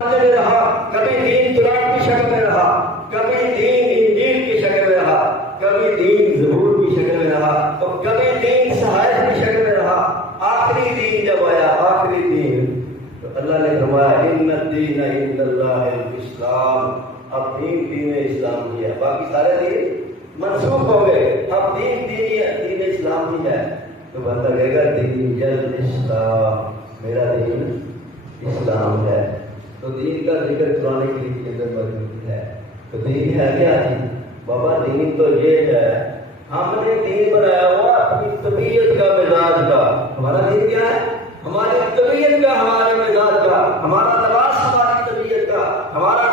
میں رہا، کبھی دین قرآن کی شکل میں رہا، کبھی دین انجیل کی شکل میں رہا، کبھی دین ظہور کی شکل میں رہا، اور کبھی دین صحائف کی شکل میں رہا۔ آخری دین جب آیا، آخری دین، تو اللہ نے فرمایا ان الدین عند اللہ الاسلام، اب دین اسلام ہی ہے، باقی سارے دین منسوخ ہو گئے، اب دین اسلام ہی ہے۔ تو بندہ کہے گا دین الاسلام، میرا دین اسلام ہے۔ تو دین کا ذکر قرآن کریم کے اندر موجود ہے۔ تو دین ہے کیا جی؟ بابا دین تو یہ ہے، ہم نے دین بنایا ہوا اپنی طبیعت کا، مزاج کا۔ ہمارا دین کیا ہے؟ ہماری طبیعت کا، ہمارے مزاج کا، ہمارا لباس ہماری طبیعت کا، ہمارا